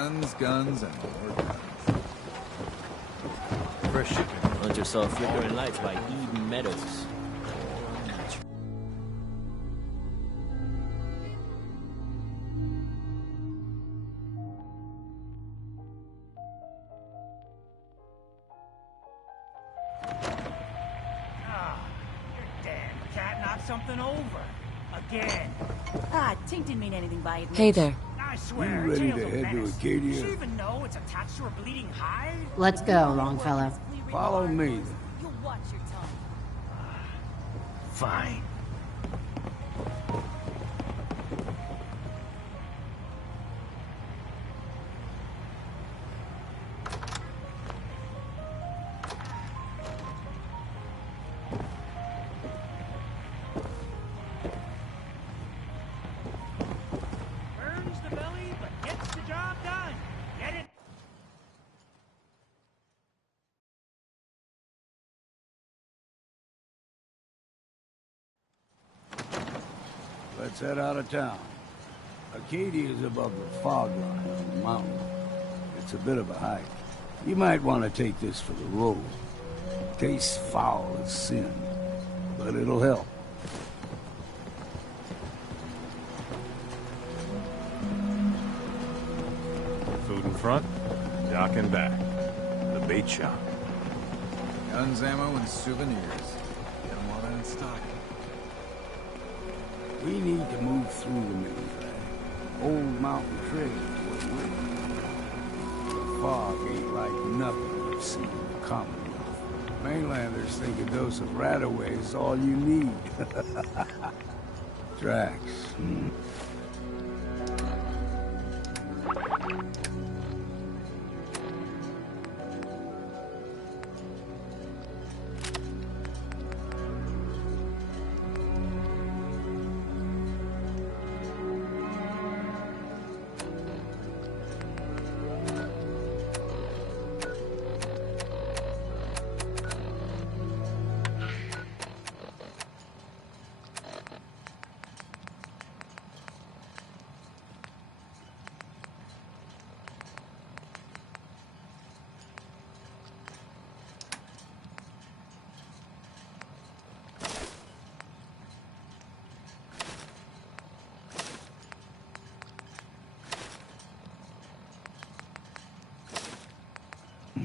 Guns, guns, and more guns. Fresh shipment. Hunter saw flickering lights by Eden Meadows. Something over. Again. Ah, Tink didn't mean anything by it. Hey there. I swear, You ready Tales to of head to Menace. Acadia? Does she even know it's attached to her bleeding hide? Let's go, Longfellow. Follow me. You watch your tongue. Fine. Let's head out of town. Acadia is above the fog line on the mountain. It's a bit of a hike. You might want to take this for the road. Tastes foul as sin, but it'll help. Food in front, dock in back. The bait shop. Guns, ammo, and souvenirs. Get them all in stock. We need to move through the main drag. Old mountain trail is what we're. The fog ain't like nothing I've seen in the Commonwealth. Mainlanders think a dose of Radaway is all you need. Tracks.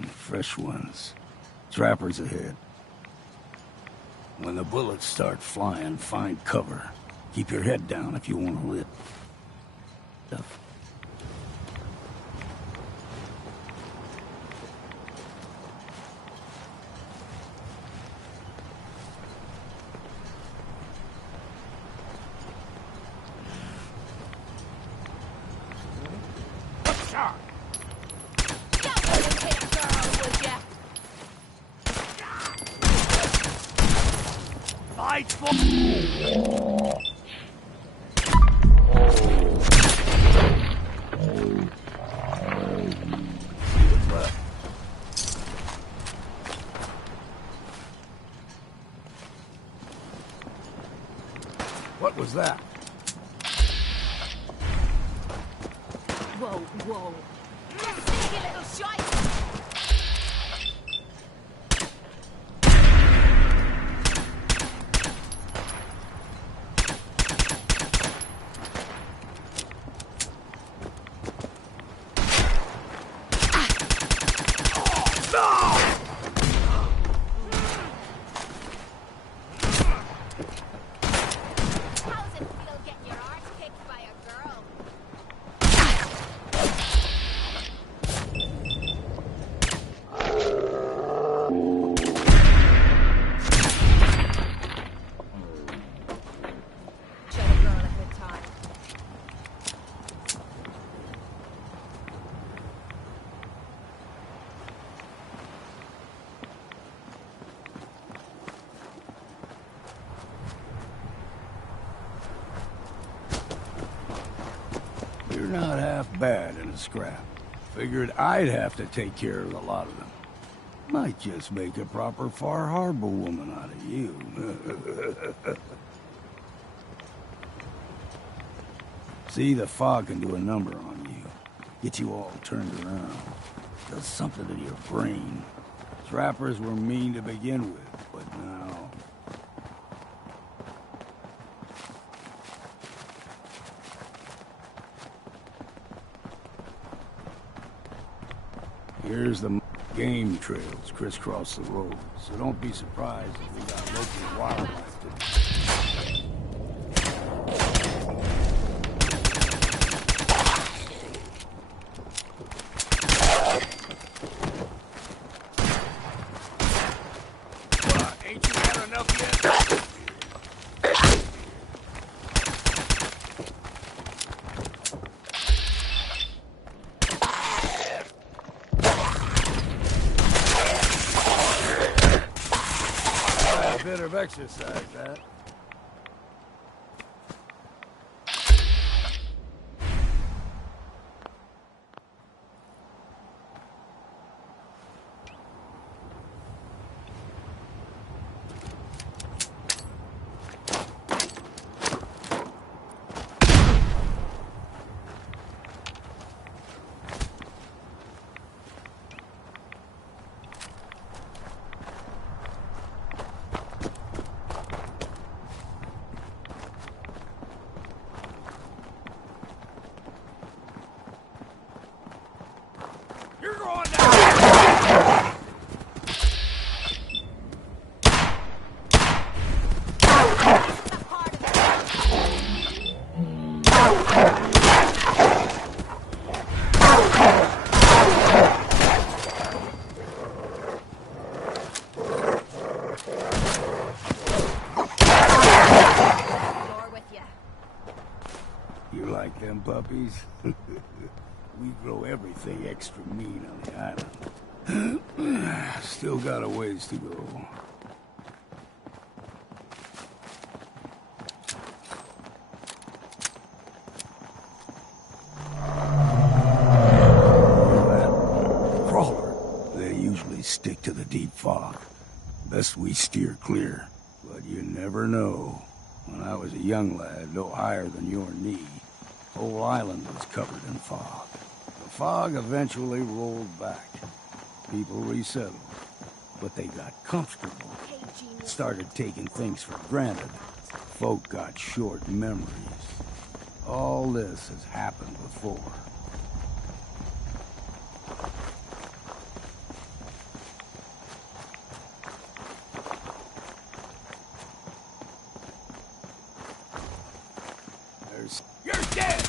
Fresh ones. Trappers ahead. When the bullets start flying, find cover. Keep your head down if you want to live. What was that? Whoa, whoa. Sneaky little shite! You're not half bad in a scrap. Figured I'd have to take care of a lot of them. Might just make a proper Far Harbor woman out of you. See, the fog can do a number on you. Get you all turned around. Does something to your brain. Trappers were mean to begin with, but now... Here's the game trails crisscross the road, so don't be surprised if we got local wildlife to... Ain't you had enough yet? A bit of exercise, that. You're going down! You like them puppies? We grow everything extra mean on the island. Still got a ways to go. That crawler, they usually stick to the deep fog. Best we steer clear, but you never know. When I was a young lad, no higher than your knee, whole island was covered in fog. The fog eventually rolled back. People resettled, but they got comfortable. Started taking things for granted. Folk got short memories. All this has happened before. You're dead!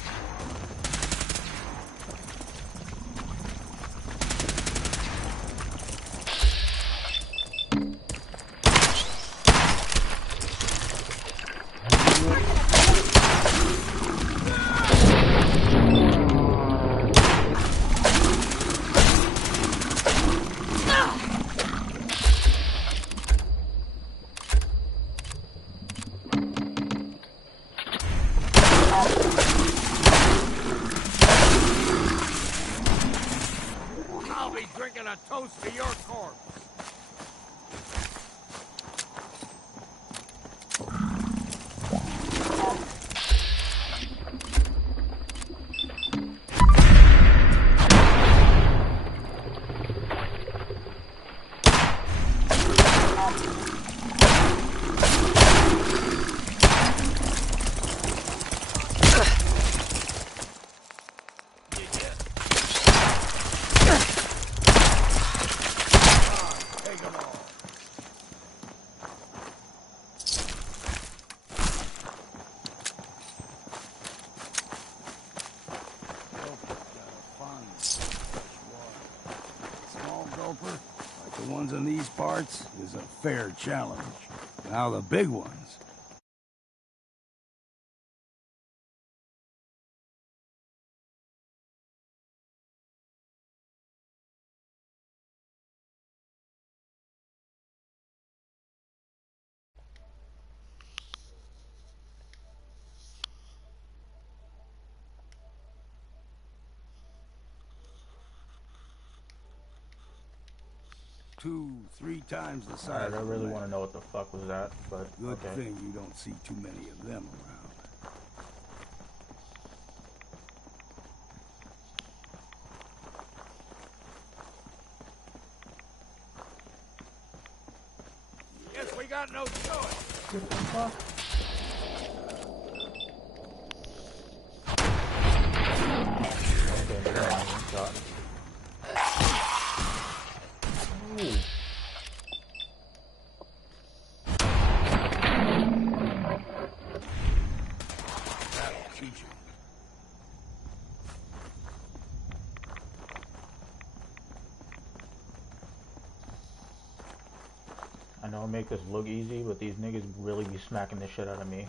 I'll be drinking a toast to your corpse. Take 'em all. Small gulper, like the ones in these parts, is a fair challenge. Now the big ones. Two, 3 times the size. Alright, I of really man. want to know what the fuck was that, but Good okay. thing you don't see too many of them around. Guess we got no choice. What the fuck? Okay, never mind. One shot. Ooh. That'll teach you. I know I make this look easy, but these niggas really be smacking the shit out of me.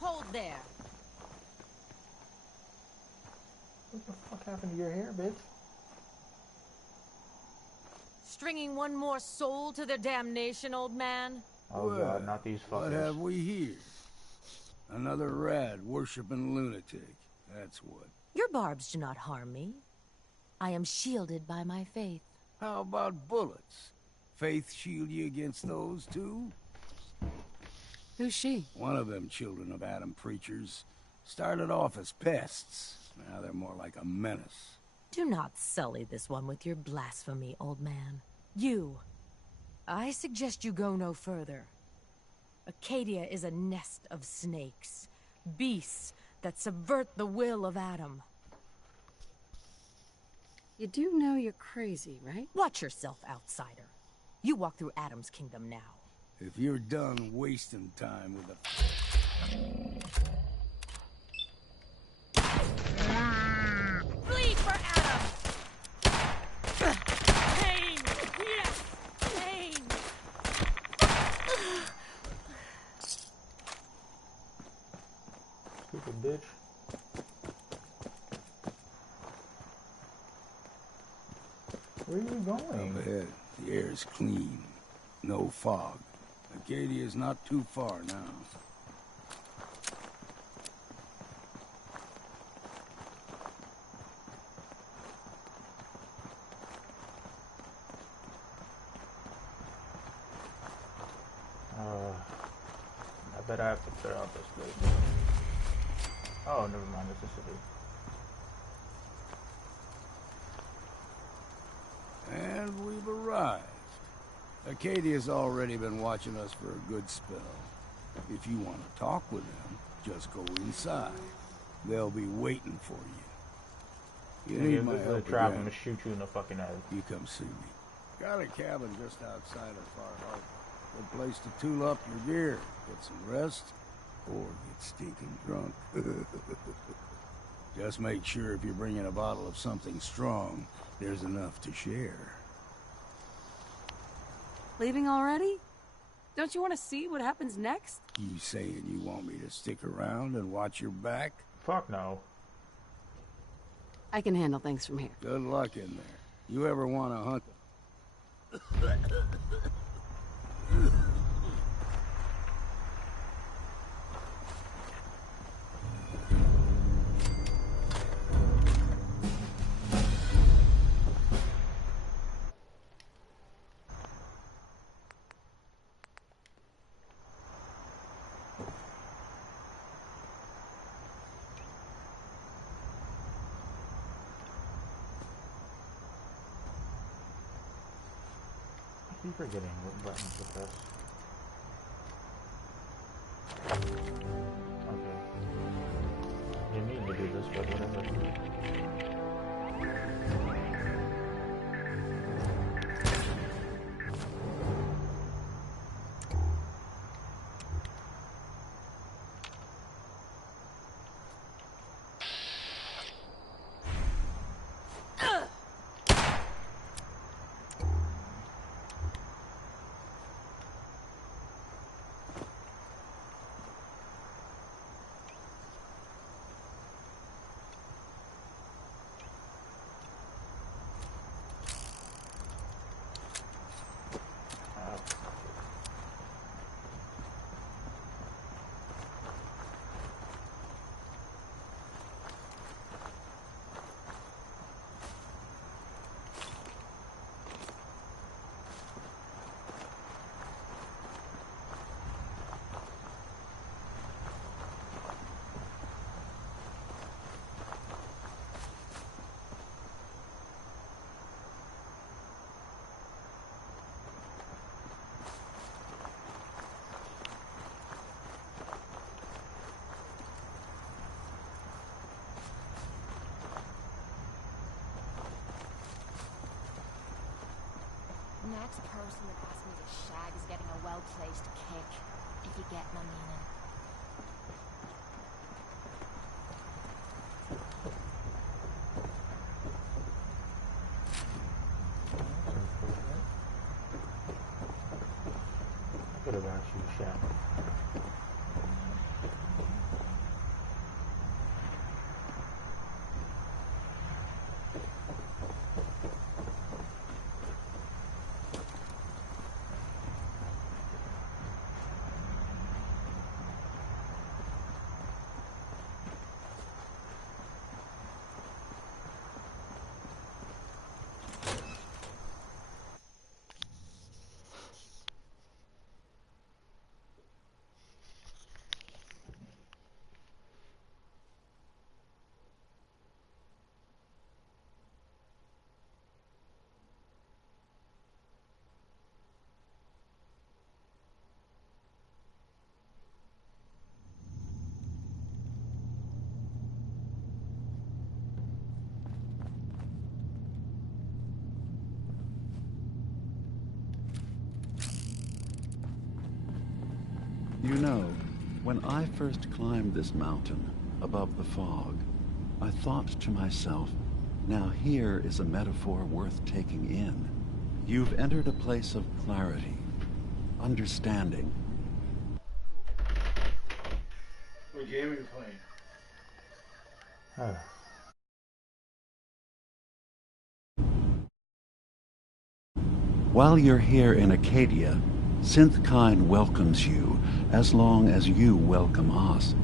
Hold there. What the fuck happened to your hair, bitch? Stringing one more soul to their damnation, old man? Oh god, not these fuckers. What have we here? Another rad worshipping lunatic. That's what. Your barbs do not harm me. I am shielded by my faith. How about bullets? Faith shield you against those too? Who's she? One of them children of Adam preachers started off as pests. Now they're more like a menace. Do not sully this one with your blasphemy, old man. You. I suggest you go no further. Acadia is a nest of snakes. Beasts that subvert the will of Adam. You do know you're crazy, right? Watch yourself, outsider. You walk through Adam's kingdom now. If you're done wasting time with the... Flee for Adam! Pain! Yes! Pain! Stupid bitch. Where are you going? Up ahead, the air's clean. No fog. Acadia's not too far now. I bet I have to clear out this place. Oh, never mind, it's a city. And we've arrived. Acadia's already been watching us for a good spell. If you want to talk with them, just go inside. They'll be waiting for you. You need my This is a help trap, I'm again. gonna shoot you in the fucking head. You come see me. Got a cabin just outside of Far Harbor. Good place to tool up your gear, get some rest, or get stinking drunk. Just make sure if you're bringing a bottle of something strong, there's enough to share. Leaving already? Don't you want to see what happens next? You saying you want me to stick around and watch your back? Fuck no. I can handle things from here. Good luck in there. You ever want to hunt? I keep forgetting what buttons to press. Okay. You need to do this, but whatever. next person that asks me to shag is getting a well-placed kick, if you get my meaning. I could have asked you to shag. You know, when I first climbed this mountain above the fog, I thought to myself, now here is a metaphor worth taking in. You've entered a place of clarity, understanding. What game are you playing? While you're here in Acadia, Synthkind welcomes you as long as you welcome us.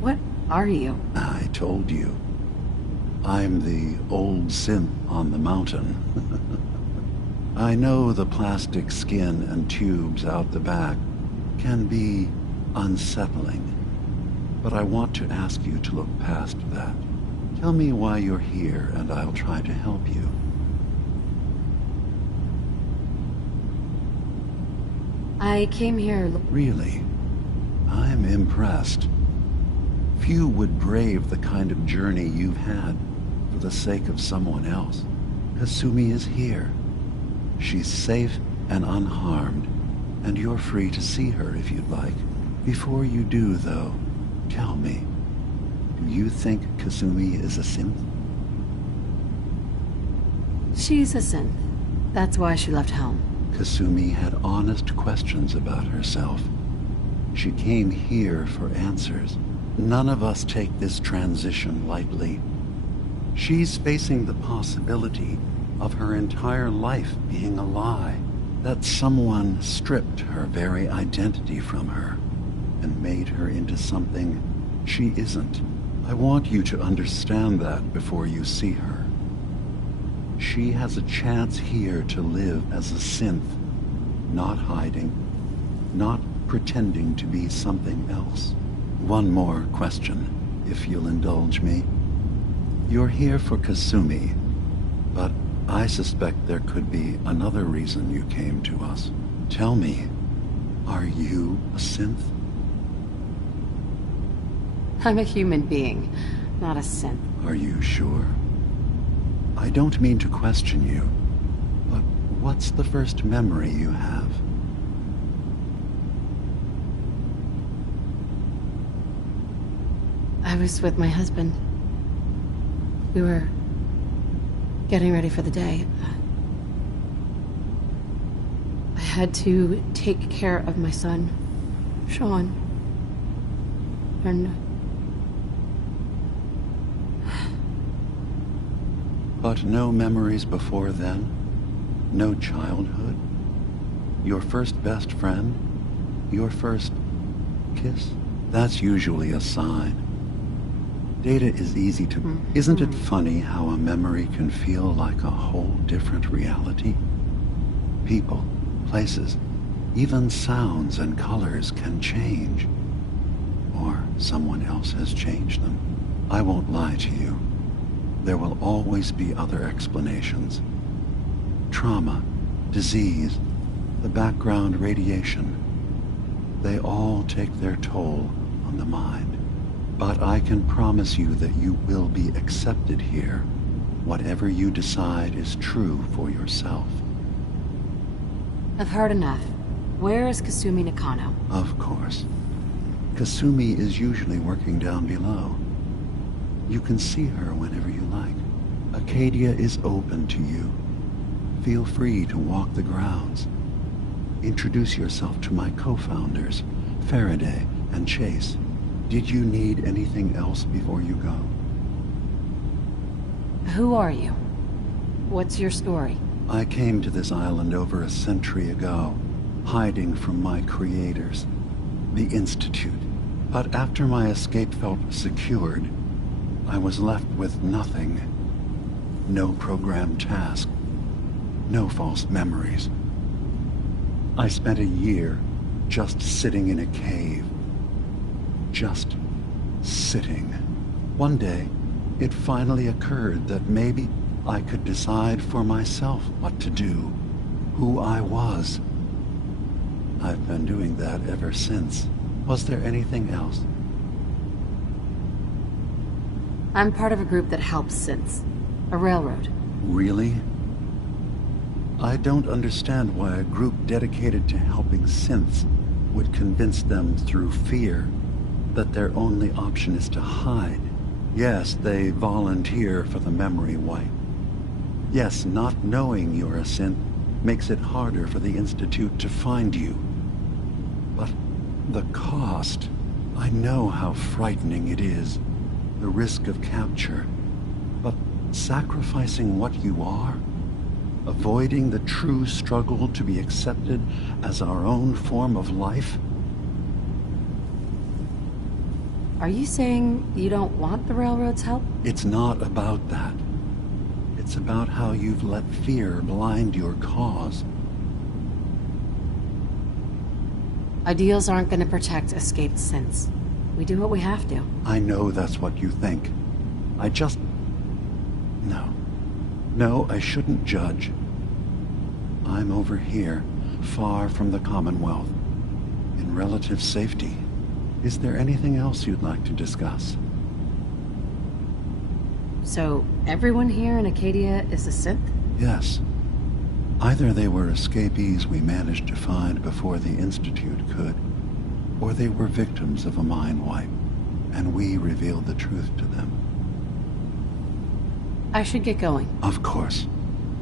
What are you? I told you. I'm the old synth on the mountain. I know the plastic skin and tubes out the back can be unsettling, but I want to ask you to look past that. Tell me why you're here and I'll try to help you. I came here... Really? I'm impressed. Few would brave the kind of journey you've had for the sake of someone else. Kasumi is here. She's safe and unharmed, and you're free to see her if you'd like. Before you do, though, tell me, do you think Kasumi is a synth? She's a synth. That's why she left home. Kasumi had honest questions about herself. She came here for answers. None of us take this transition lightly. She's facing the possibility of her entire life being a lie, that someone stripped her very identity from her and made her into something she isn't. I want you to understand that before you see her. She has a chance here to live as a synth, not hiding, not pretending to be something else. One more question, if you'll indulge me. You're here for Kasumi, but I suspect there could be another reason you came to us. Tell me, are you a synth? I'm a human being, not a synth. Are you sure? I don't mean to question you, but what's the first memory you have? I was with my husband. We were getting ready for the day. I had to take care of my son, Sean. And... But no memories before then? No childhood? Your first best friend? Your first kiss? That's usually a sign. Data is easy to... Isn't it funny how a memory can feel like a whole different reality? People, places, even sounds and colors can change. Or someone else has changed them. I won't lie to you. There will always be other explanations. Trauma, disease, the background radiation. They all take their toll on the mind. But I can promise you that you will be accepted here, Whatever you decide is true for yourself. I've heard enough. Where is Kasumi Nakano? Of course. Kasumi is usually working down below. You can see her whenever you like. Acadia is open to you. Feel free to walk the grounds. Introduce yourself to my co-founders, Faraday and Chase. Did you need anything else before you go? Who are you? What's your story? I came to this island over a century ago, hiding from my creators, the Institute. But after my escape felt secured, I was left with nothing. No programmed task. No false memories. I spent a year just sitting in a cave. Just sitting. One day, it finally occurred that maybe I could decide for myself what to do, who I was. I've been doing that ever since. Was there anything else? I'm part of a group that helps synths. A railroad. Really? I don't understand why a group dedicated to helping synths would convince them through fear that their only option is to hide. Yes, they volunteer for the memory wipe. Yes, not knowing you're a synth makes it harder for the Institute to find you. But the cost, I know how frightening it is, the risk of capture. But sacrificing what you are, avoiding the true struggle to be accepted as our own form of life? Are you saying you don't want the railroad's help? It's not about that. It's about how you've let fear blind your cause. Ideals aren't going to protect escaped synths. We do what we have to. I know that's what you think. I just... No. No, I shouldn't judge. I'm over here, far from the Commonwealth, in relative safety. Is there anything else you'd like to discuss? So, everyone here in Acadia is a synth? Yes. Either they were escapees we managed to find before the Institute could, or they were victims of a mind wipe, and we revealed the truth to them. I should get going. Of course.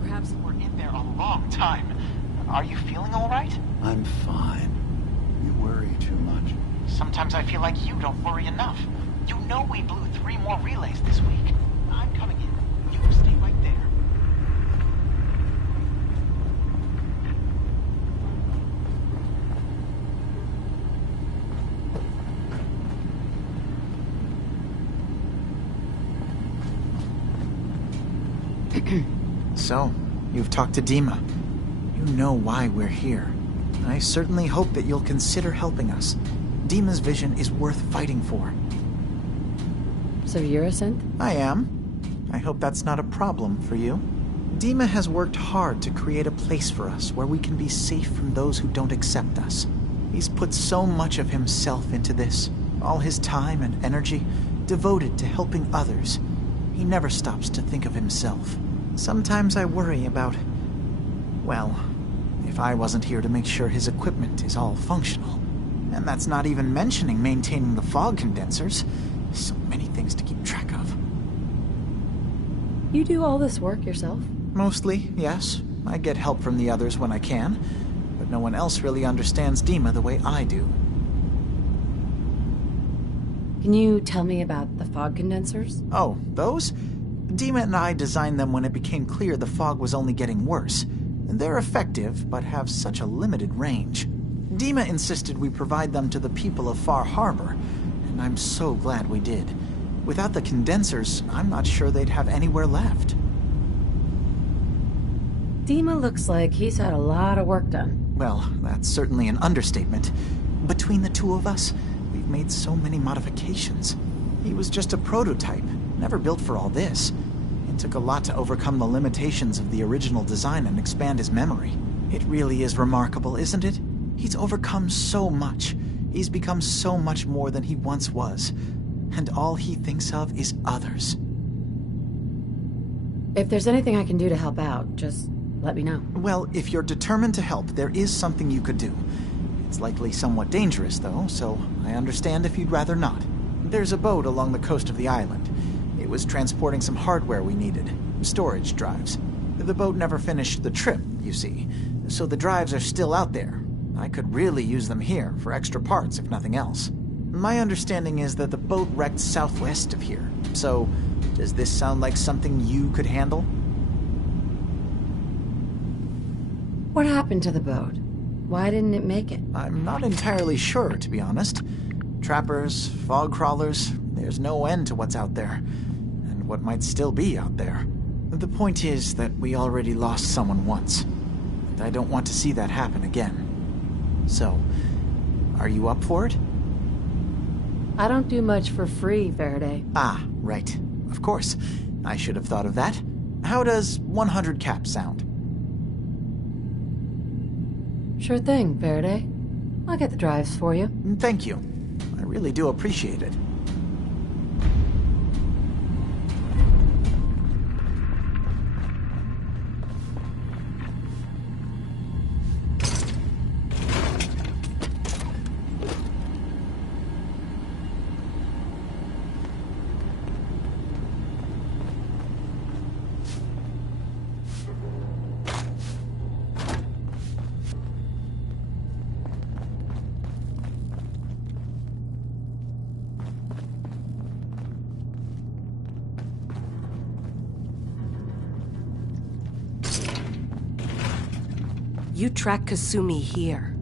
Perhaps we're in there a long time. Are you feeling all right? I'm fine. You worry too much. Sometimes I feel like you don't worry enough. You know we blew 3 more relays this week. I'm coming in. You stay right there. So, you've talked to Dima. You know why we're here. I certainly hope that you'll consider helping us. Dima's vision is worth fighting for. So you're a synth? I am. I hope that's not a problem for you. Dima has worked hard to create a place for us where we can be safe from those who don't accept us. He's put so much of himself into this, all his time and energy devoted to helping others. He never stops to think of himself. Sometimes I worry about, well, if I wasn't here to make sure his equipment is all functional. And that's not even mentioning maintaining the fog condensers. So many things to keep track of. You do all this work yourself? Mostly, yes. I get help from the others when I can, but no one else really understands Dima the way I do. Can you tell me about the fog condensers? Oh, those? Dima and I designed them when it became clear the fog was only getting worse. They're effective, but have such a limited range. Dima insisted we provide them to the people of Far Harbor, and I'm so glad we did. Without the condensers, I'm not sure they'd have anywhere left. Dima looks like he's had a lot of work done. Well, that's certainly an understatement. Between the two of us, we've made so many modifications. He was just a prototype, never built for all this. It took a lot to overcome the limitations of the original design and expand his memory. It really is remarkable, isn't it? He's overcome so much. He's become so much more than he once was. And all he thinks of is others. If there's anything I can do to help out, just let me know. Well, if you're determined to help, there is something you could do. It's likely somewhat dangerous, though, so I understand if you'd rather not. There's a boat along the coast of the island. It was transporting some hardware we needed. Storage drives. The boat never finished the trip, you see, so the drives are still out there. I could really use them here for extra parts, if nothing else. My understanding is that the boat wrecked southwest of here, so does this sound like something you could handle? What happened to the boat? Why didn't it make it? I'm not entirely sure, to be honest. Trappers, fog crawlers, there's no end to what's out there, and what might still be out there. The point is that we already lost someone once, and I don't want to see that happen again. So, are you up for it? I don't do much for free, Faraday. Ah, right. Of course. I should have thought of that. How does 100 caps sound? Sure thing, Faraday. I'll get the drives for you. Thank you. I really do appreciate it. You track Kasumi here.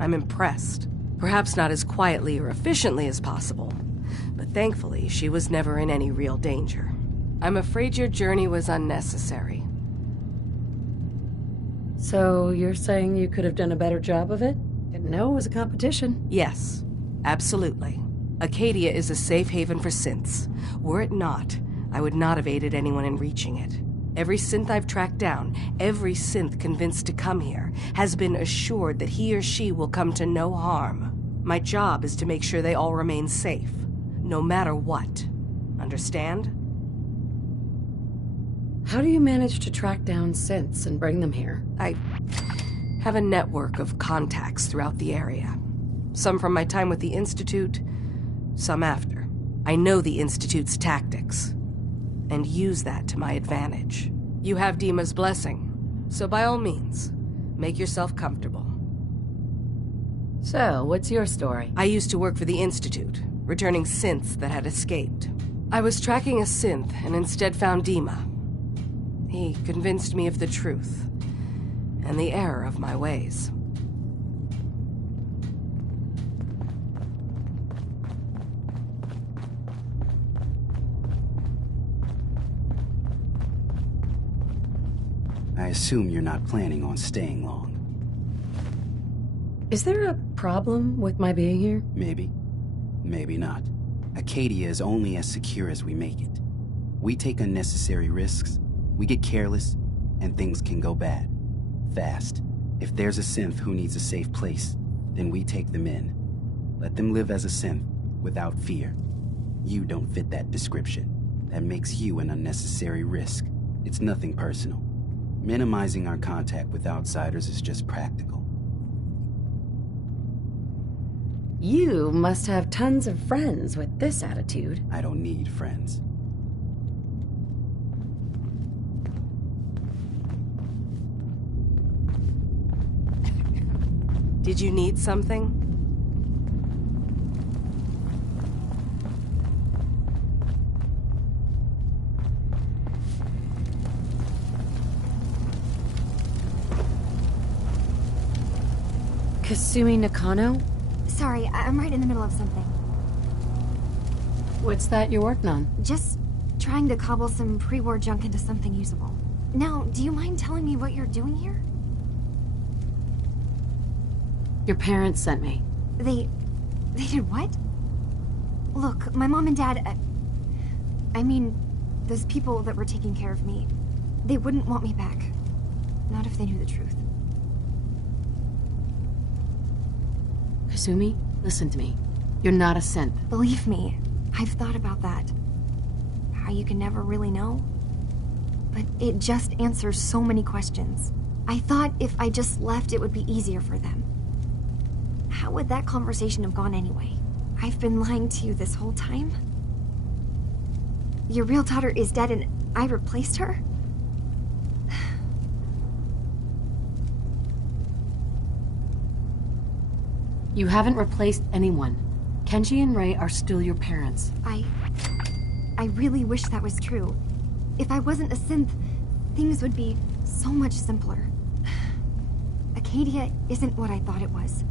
I'm impressed. Perhaps not as quietly or efficiently as possible, but thankfully she was never in any real danger. I'm afraid your journey was unnecessary. So you're saying you could have done a better job of it? Didn't know it was a competition. Yes, absolutely. Acadia is a safe haven for synths. Were it not, I would not have aided anyone in reaching it. Every synth I've tracked down, every synth convinced to come here, has been assured that he or she will come to no harm. My job is to make sure they all remain safe, no matter what. Understand? How do you manage to track down synths and bring them here? I have a network of contacts throughout the area. Some from my time with the Institute, some after. I know the Institute's tactics, and use that to my advantage. You have Dima's blessing, so by all means, make yourself comfortable. So, what's your story? I used to work for the Institute, returning synths that had escaped. I was tracking a synth and instead found Dima. He convinced me of the truth, and the error of my ways. I assume you're not planning on staying long. Is there a problem with my being here? Maybe. Maybe not. Acadia is only as secure as we make it. We take unnecessary risks, we get careless, and things can go bad. Fast. If there's a synth who needs a safe place, then we take them in. Let them live as a synth, without fear. You don't fit that description. That makes you an unnecessary risk. It's nothing personal. Minimizing our contact with outsiders is just practical. You must have tons of friends with this attitude. I don't need friends. Did you need something? Kasumi Nakano? Sorry, I'm right in the middle of something. What's that you're working on? Just trying to cobble some pre-war junk into something usable. Now, do you mind telling me what you're doing here? Your parents sent me. They did what? Look, my mom and dad, I mean, those people that were taking care of me, they wouldn't want me back. Not if they knew the truth. Kasumi, listen to me. You're not a synth. Believe me, I've thought about that. How you can never really know. but it just answers so many questions. I thought if I just left, it would be easier for them. How would that conversation have gone anyway? I've been lying to you this whole time? Your real daughter is dead and I replaced her? You haven't replaced anyone. Kenji and Ray are still your parents. I really wish that was true. If I wasn't a synth, things would be so much simpler. Acadia isn't what I thought it was.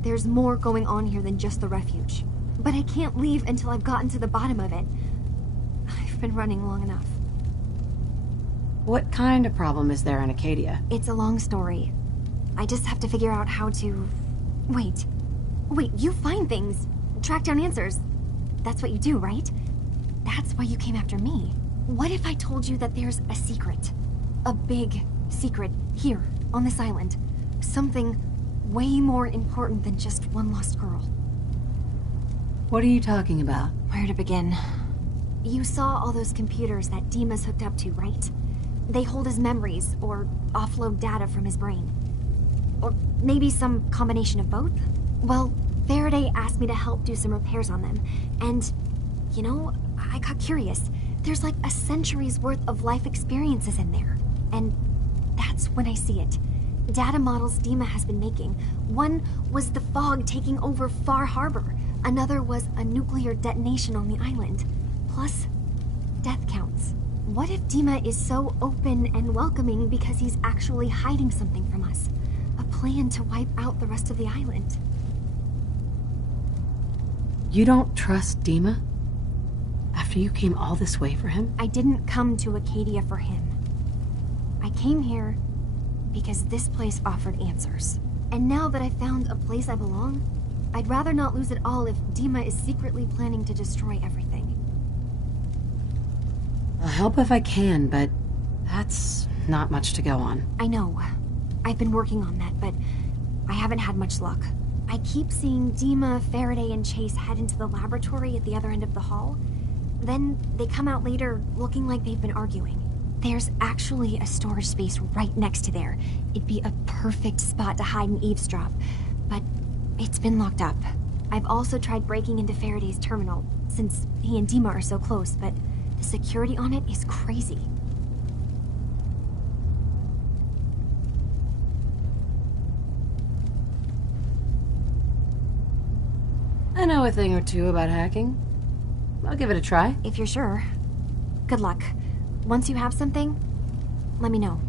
There's more going on here than just the refuge. But I can't leave until I've gotten to the bottom of it. I've been running long enough. What kind of problem is there in Acadia? It's a long story. I just have to figure out how to... Wait, you find things. Track down answers. That's what you do, right? That's why you came after me. What if I told you that there's a secret? A big secret here, on this island. Something way more important than just one lost girl. What are you talking about? Where to begin? You saw all those computers that Dima's hooked up to, right? They hold his memories, or offload data from his brain. Or maybe some combination of both? Well, Faraday asked me to help do some repairs on them, and, you know, I got curious. There's like a century's worth of life experiences in there, and that's when I see it. Data models Dima has been making. One was the fog taking over Far Harbor. Another was a nuclear detonation on the island. Plus, death counts. What if Dima is so open and welcoming because he's actually hiding something from us? A plan to wipe out the rest of the island. You don't trust Dima? After you came all this way for him? I didn't come to Acadia for him. I came here because this place offered answers. And now that I've found a place I belong, I'd rather not lose it all if Dima is secretly planning to destroy everything. I'll help if I can, but that's not much to go on. I know. I've been working on that, but I haven't had much luck. I keep seeing Dima, Faraday, and Chase head into the laboratory at the other end of the hall. Then they come out later looking like they've been arguing. There's actually a storage space right next to there. It'd be a perfect spot to hide and eavesdrop, but it's been locked up. I've also tried breaking into Faraday's terminal, since he and Dima are so close, but the security on it is crazy. I know a thing or two about hacking. I'll give it a try. If you're sure. Good luck. Once you have something, let me know.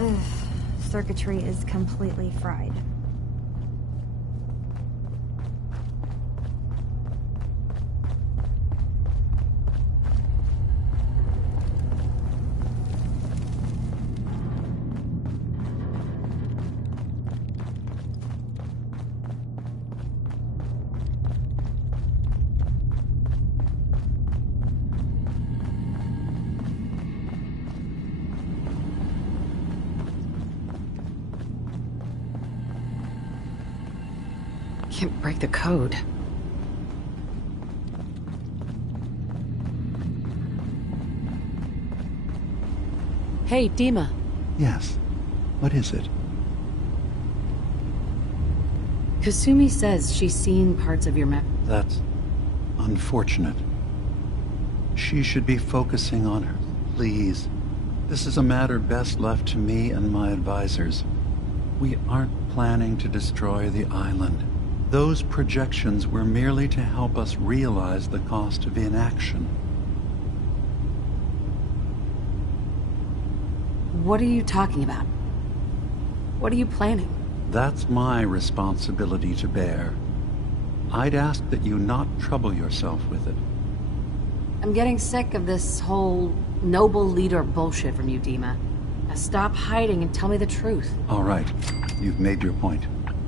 Ugh, circuitry is completely fried. Can't break the code. Hey, Dima. Yes. What is it? Kasumi says she's seen parts of your map. That's unfortunate. She should be focusing on her. Please. This is a matter best left to me and my advisors. We aren't planning to destroy the island. Those projections were merely to help us realize the cost of inaction. What are you talking about? What are you planning? That's my responsibility to bear. I'd ask that you not trouble yourself with it. I'm getting sick of this whole noble leader bullshit from you, Dima. Now stop hiding and tell me the truth. All right, you've made your point.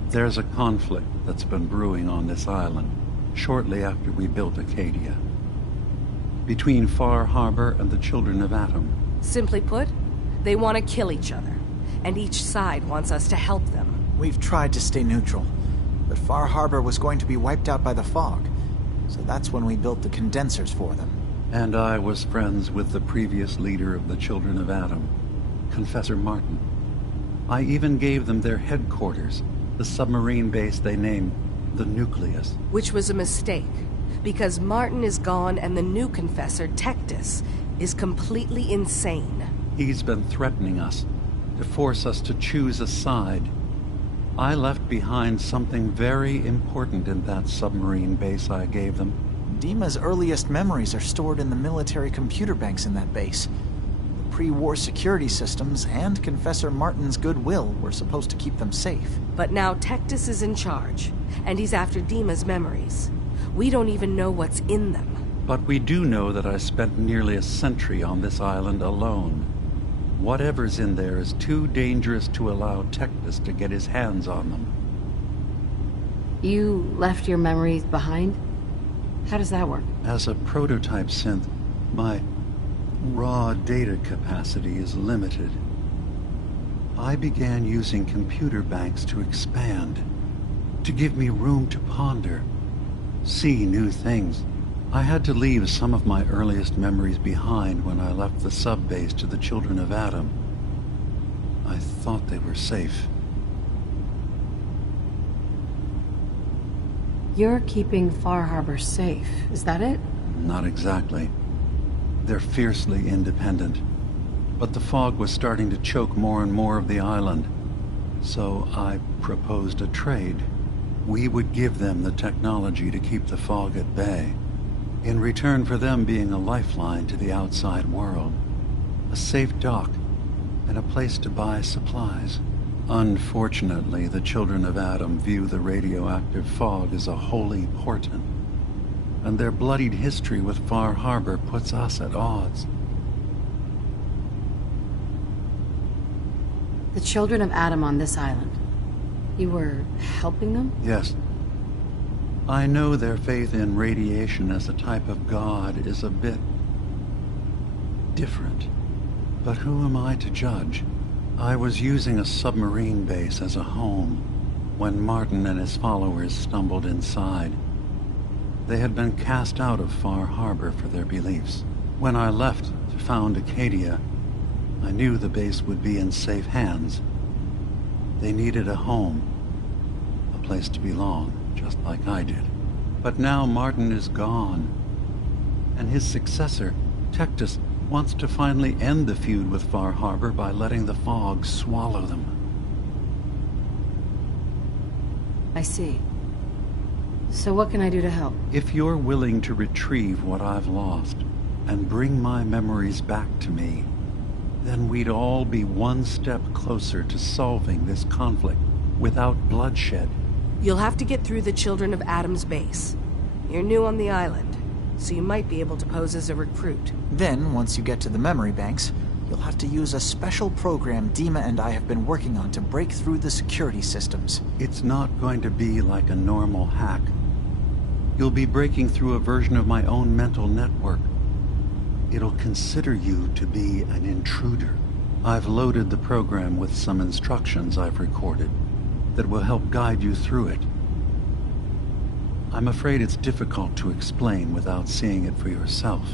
There's a conflict that's been brewing on this island shortly after we built Acadia. Between Far Harbor and the Children of Atom. Simply put, they want to kill each other, and each side wants us to help them. We've tried to stay neutral, but But Far Harbor was going to be wiped out by the fog, so that's when we built the condensers for them. And I was friends with the previous leader of the Children of Adam, Confessor Martin. I even gave them their headquarters, the submarine base they named the Nucleus. Which was a mistake, because Martin is gone and the new Confessor, Tectus, is completely insane. He's been threatening us, to force us to choose a side. I left behind something very important in that submarine base I gave them. Dima's earliest memories are stored in the military computer banks in that base. The pre-war security systems and Confessor Martin's goodwill were supposed to keep them safe. But now Tectus is in charge, and he's after Dima's memories. We don't even know what's in them. But we do know that I spent nearly a century on this island alone. Whatever's in there is too dangerous to allow Tectus to get his hands on them. You left your memories behind? How does that work? As a prototype synth, my raw data capacity is limited. I began using computer banks to expand, to give me room to ponder, see new things. I had to leave some of my earliest memories behind when I left the sub-base to the Children of Adam. I thought they were safe. You're keeping Far Harbor safe, is that it? Not exactly. They're fiercely independent. But the fog was starting to choke more and more of the island. So I proposed a trade. We would give them the technology to keep the fog at bay, in return for them being a lifeline to the outside world, a safe dock, and a place to buy supplies. Unfortunately, the Children of Adam view the radioactive fog as a holy portent, and their bloodied history with Far Harbor puts us at odds. The Children of Adam on this island. You were helping them? Yes. I know their faith in radiation as a type of god is a bit different. But who am I to judge? I was using a submarine base as a home when Martin and his followers stumbled inside. They had been cast out of Far Harbor for their beliefs. When I left to found Acadia, I knew the base would be in safe hands. They needed a home, a place to belong, just like I did. But now Martin is gone, and his successor, Tectus, wants to finally end the feud with Far Harbor by letting the fog swallow them. I see. So what can I do to help? If you're willing to retrieve what I've lost and bring my memories back to me, then we'd all be one step closer to solving this conflict without bloodshed. You'll have to get through the Children of Adam's base. You're new on the island, so you might be able to pose as a recruit. Then, once you get to the memory banks, you'll have to use a special program Dima and I have been working on to break through the security systems. It's not going to be like a normal hack. You'll be breaking through a version of my own mental network. It'll consider you to be an intruder. I've loaded the program with some instructions I've recorded that will help guide you through it. I'm afraid it's difficult to explain without seeing it for yourself.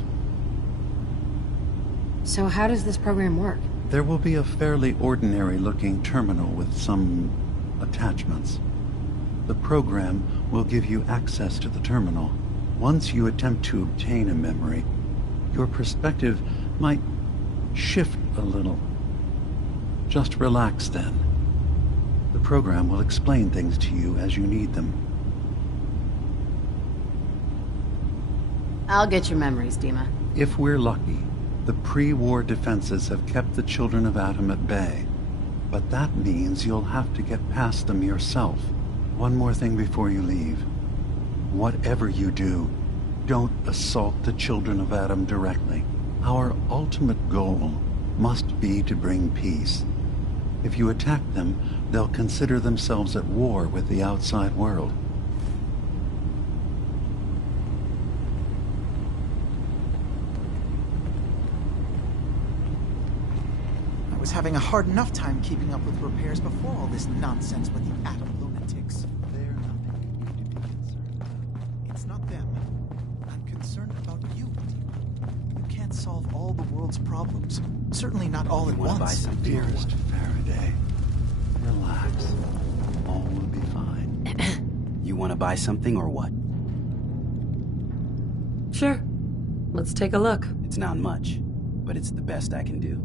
So how does this program work? There will be a fairly ordinary-looking terminal with some attachments. The program will give you access to the terminal. Once you attempt to obtain a memory, your perspective might shift a little. Just relax then. The program will explain things to you as you need them. I'll get your memories, Dima. If we're lucky, the pre-war defenses have kept the Children of Adam at bay. But that means you'll have to get past them yourself. One more thing before you leave. Whatever you do, don't assault the Children of Adam directly. Our ultimate goal must be to bring peace. If you attack them, they'll consider themselves at war with the outside world. I was having a hard enough time keeping up with repairs before all this nonsense with the Atom lunatics. They're nothing It's not them. I'm concerned about you. You can't solve all the world's problems. Certainly not all at Wanna buy once. something? Dearest Faraday, relax. All will be fine. You want to buy something or what? Sure. Let's take a look. It's not much, but it's the best I can do.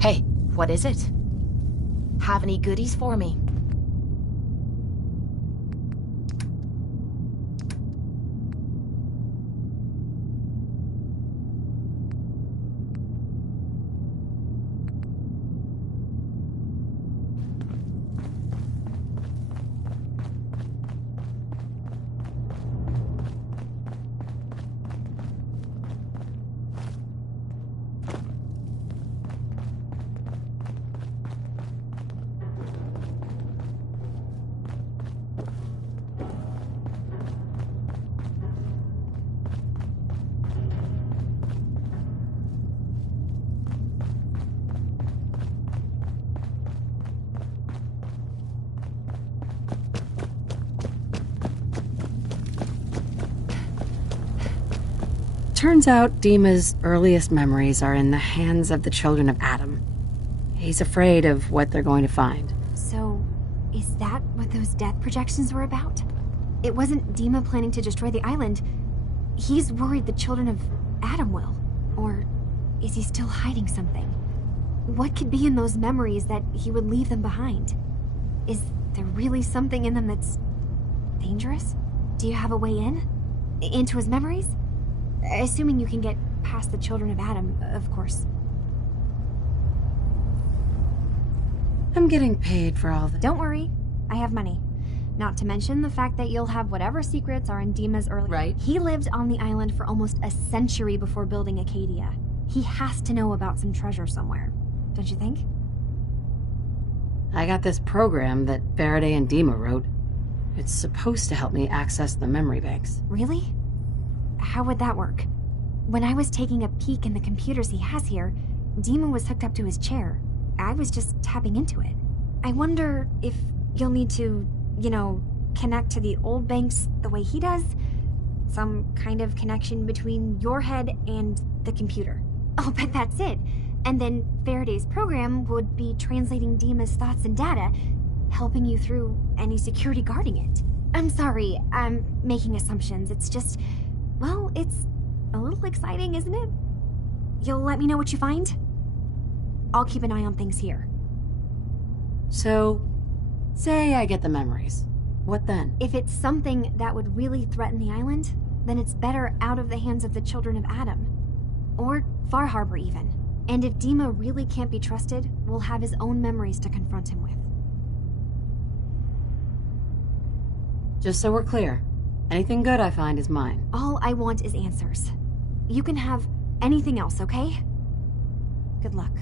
Hey, what is it? Have any goodies for me? Turns out Dima's earliest memories are in the hands of the children of Adam. He's afraid of what they're going to find. So, is that what those death projections were about? It wasn't Dima planning to destroy the island. He's worried the children of Adam will. Or is he still hiding something? What could be in those memories that he would leave them behind? Is there really something in them that's dangerous? Do you have a way in? Into his memories? Assuming you can get past the children of Adam, of course. I'm getting paid for all the... Don't worry, I have money. Not to mention the fact that you'll have whatever secrets are in Dima's early... Right. He lived on the island for almost a century before building Acadia. He has to know about some treasure somewhere, don't you think? I got this program that Faraday and Dima wrote. It's supposed to help me access the memory banks. Really? How would that work? When I was taking a peek in the computers he has here, Dima was hooked up to his chair. I was just tapping into it. I wonder if you'll need to, connect to the old banks the way he does? Some kind of connection between your head and the computer. Oh, but that's it. And then Faraday's program would be translating Dima's thoughts and data, helping you through any security guarding it. I'm sorry, I'm making assumptions. It's just, well, it's a little exciting, isn't it? You'll let me know what you find? I'll keep an eye on things here. So, say I get the memories. What then? If it's something that would really threaten the island, then it's better out of the hands of the children of Adam. Or Far Harbor, even. And if Dima really can't be trusted, we'll have his own memories to confront him with. Just so we're clear, anything good I find is mine. All I want is answers. You can have anything else, okay? Good luck.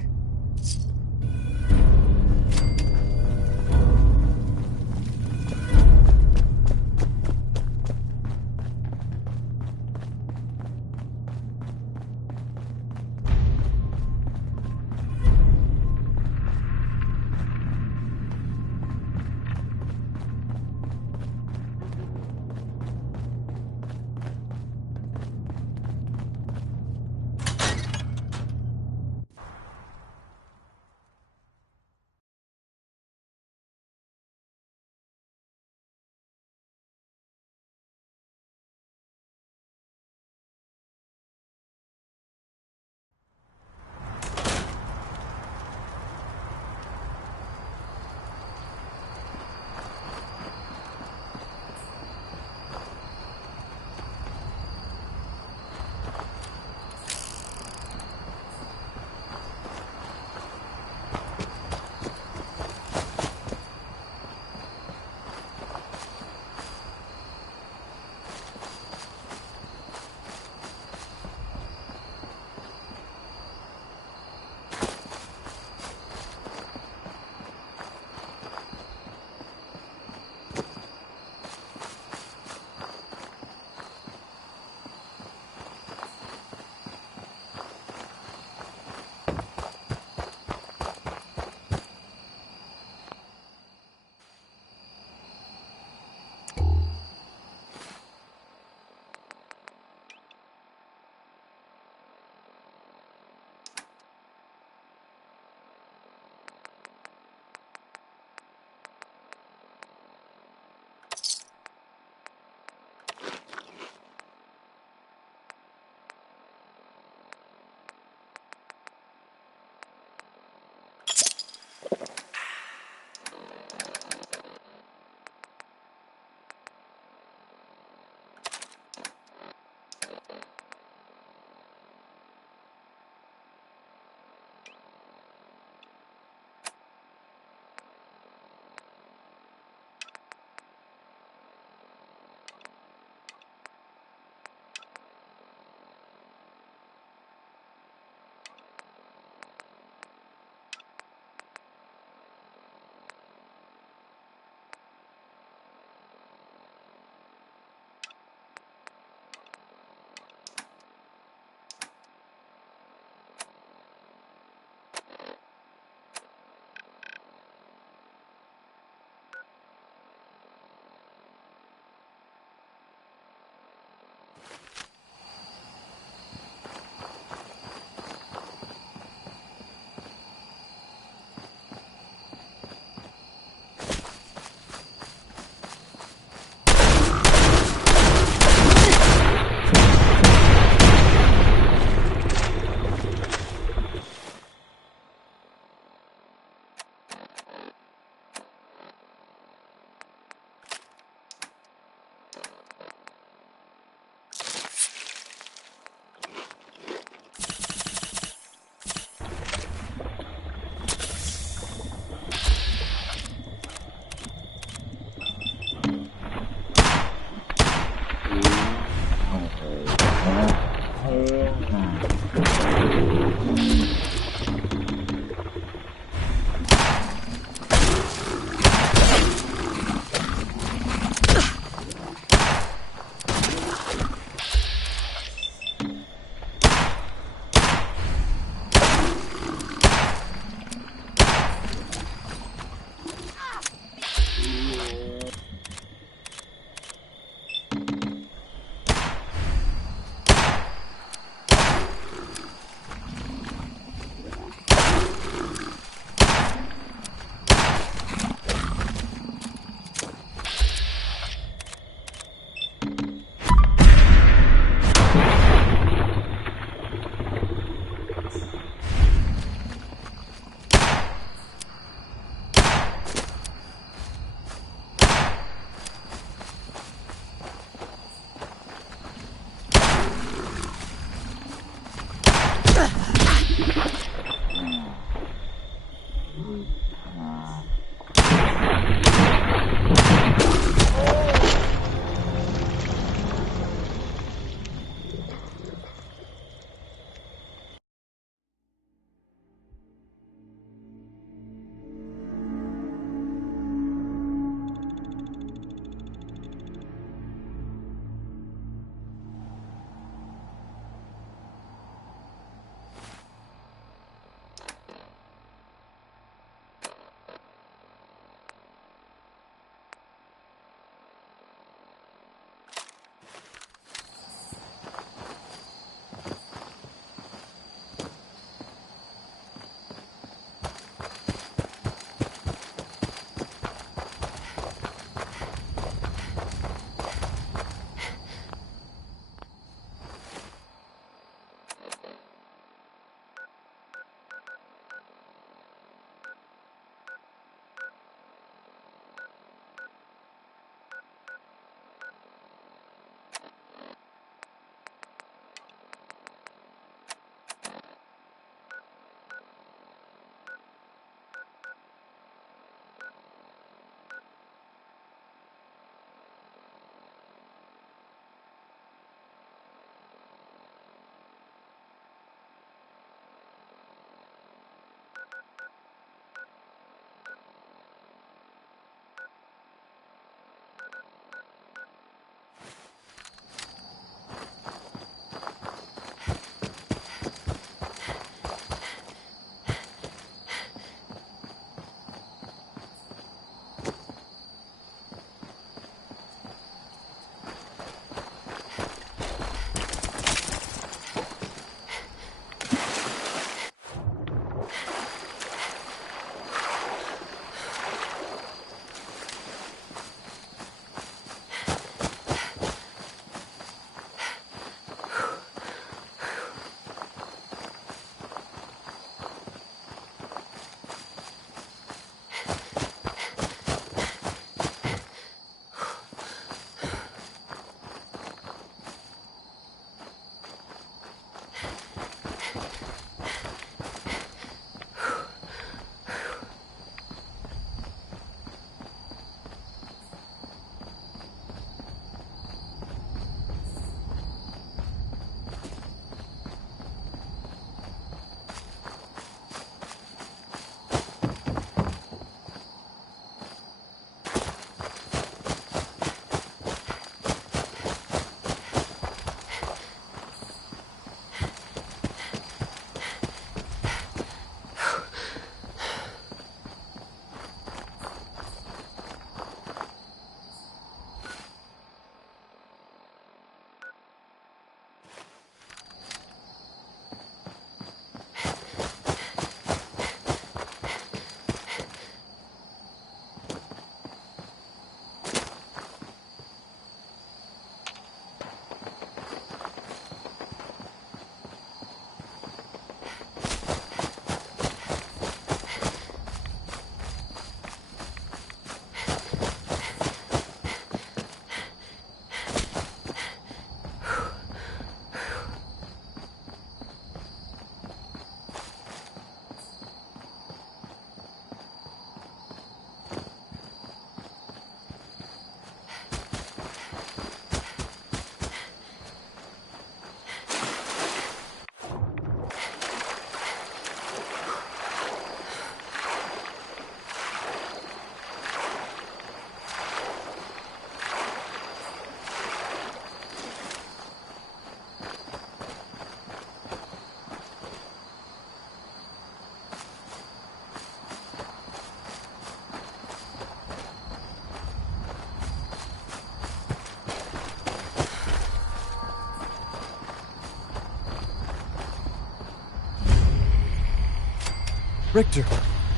Richter,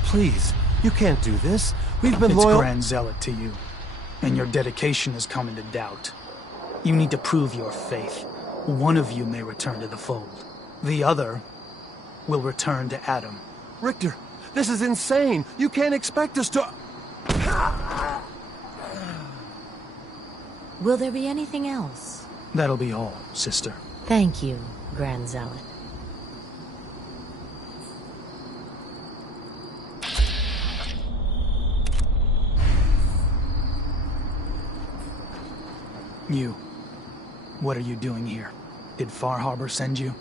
please. You can't do this. We've been it's loyal... Grand Zealot to you, and your dedication has come into doubt. You need to prove your faith. One of you may return to the fold. The other will return to Adam. Richter, this is insane. You can't expect us to... Will there be anything else? That'll be all, sister. Thank you, Grand Zealot. You. What are you doing here? Did Far Harbor send you?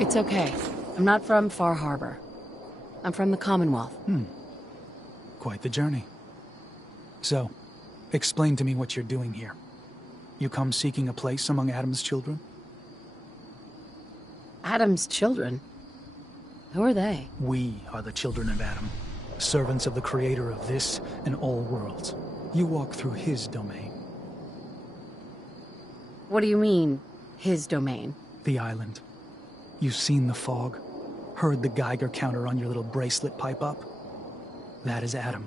It's okay. I'm not from Far Harbor. I'm from the Commonwealth. Quite the journey. So, explain to me what you're doing here. You come seeking a place among Adam's children? Adam's children? Who are they? We are the children of Adam, servants of the creator of this and all worlds. You walk through his domain. What do you mean, his domain? The island. You've seen the fog, heard the Geiger counter on your little bracelet pipe up? That is Adam,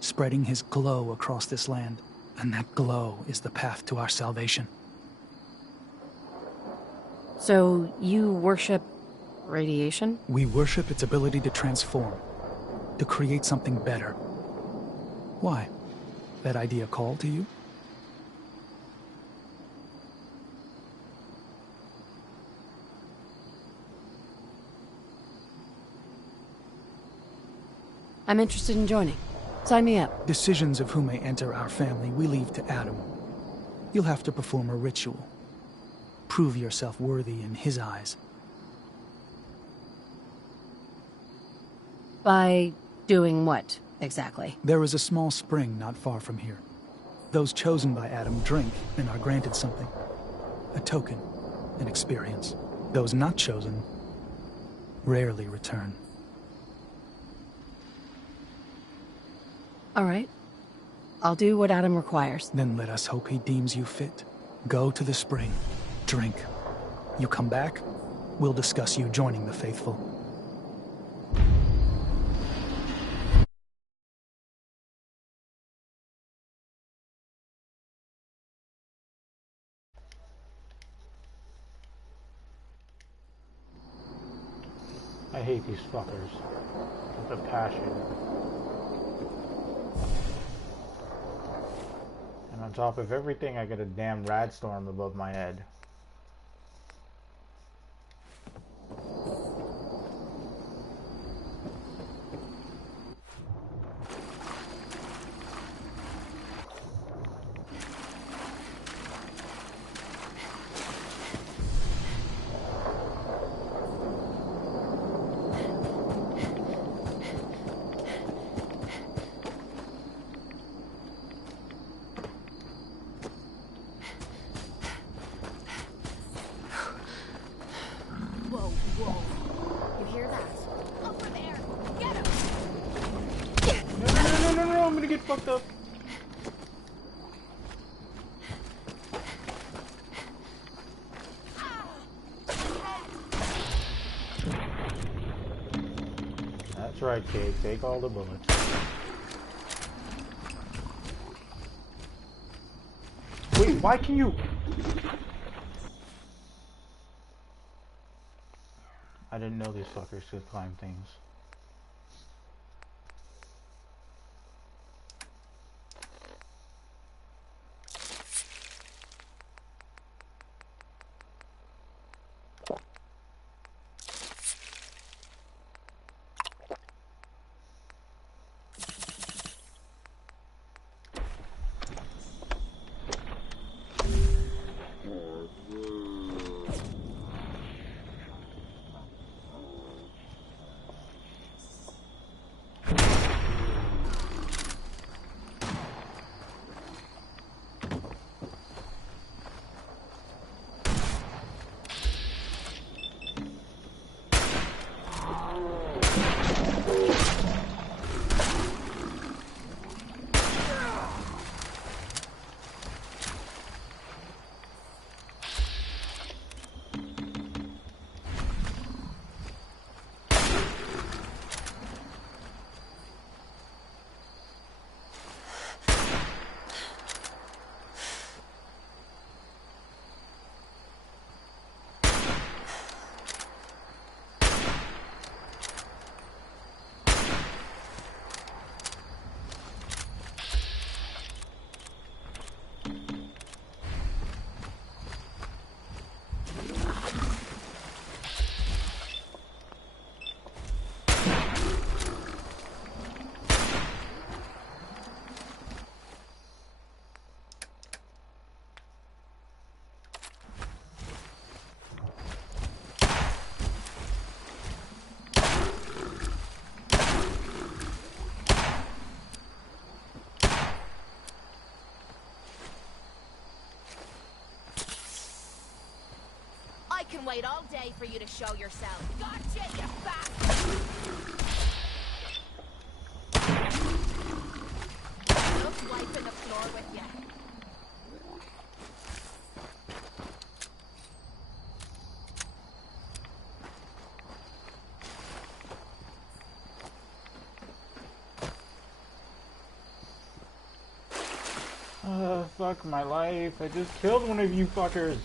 spreading his glow across this land. And that glow is the path to our salvation. So, you worship radiation? We worship its ability to transform, to create something better. Why? That idea call to you? I'm interested in joining. Sign me up. Decisions of who may enter our family we leave to Adam. You'll have to perform a ritual. Prove yourself worthy in his eyes. By doing what, exactly? There is a small spring not far from here. Those chosen by Adam drink and are granted something. A token, an experience. Those not chosen rarely return. All right. I'll do what Adam requires. Then let us hope he deems you fit. Go to the spring. Drink. You come back, we'll discuss you joining the faithful. I hate these fuckers with a passion. And on top of everything, I get a damn rad storm above my head. That's right, Kate. Take all the bullets. Wait, why can you... I didn't know these fuckers could climb things. can wait all day for you to show yourself. Gotcha, you bastard! Look, wiping the floor with you. Fuck my life. I just killed one of you fuckers.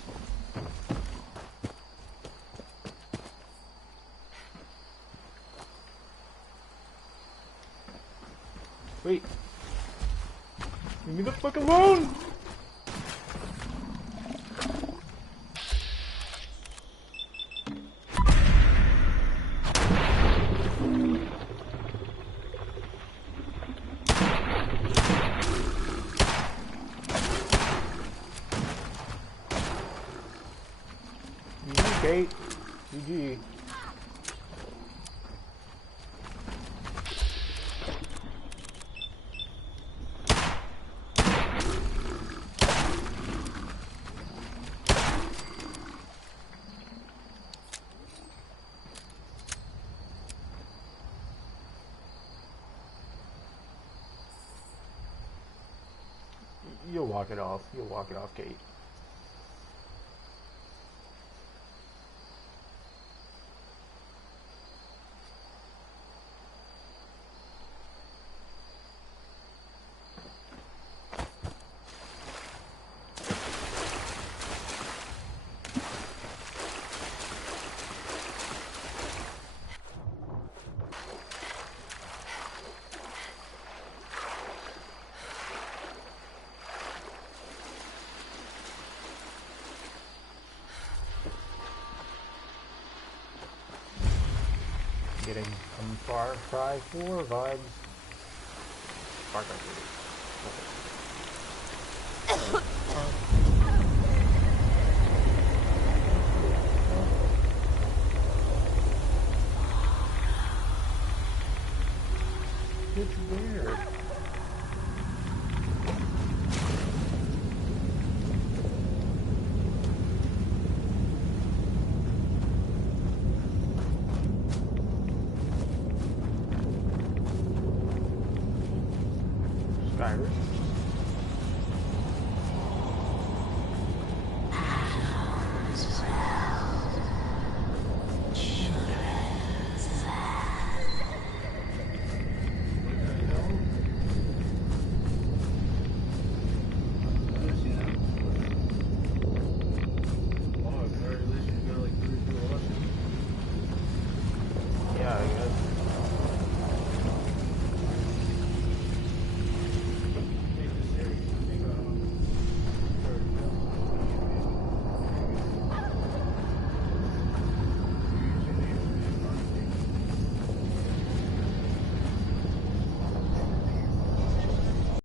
Wait. Leave me the fuck alone! Kate. GG. You'll walk it off. You'll walk it off, Kate. Getting some Far Cry 4 vibes. Far Cry 4. It's weird. Skyward.